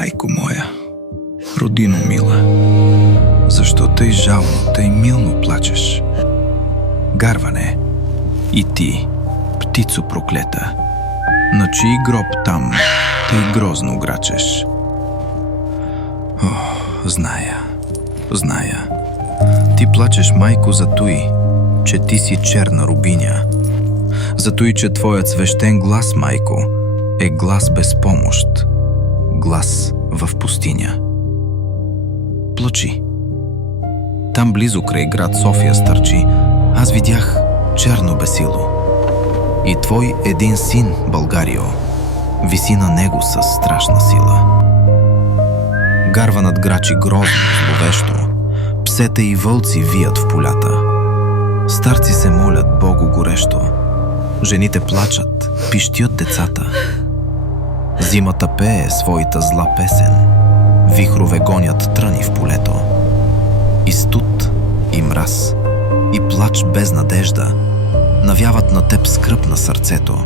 майко моя, родино мила, защо тъй жално, тъй милно плачеш? Гарване, и ти, птицо проклета, на чий гроб там тъй грозно грачеш? О, зная. Ти плачеш, майко, за той, че ти си черна рубиня. За той, че твоят свещен глас, майко, е глас без помощ, глас в пустиня. Плачи. Там близо край град София стърчи, аз видях черно бесило. И твой един син, Българио, виси на него със страшна сила. Гарва над грачи грозно, зловещо, псета и вълци вият в полята. Старци се молят Богу горещо, жените плачат, пищят децата. Зимата пее своята зла песен, вихрове гонят тръни в полето. И студ, и мраз, и плач без надежда навяват на теб скръб на сърцето.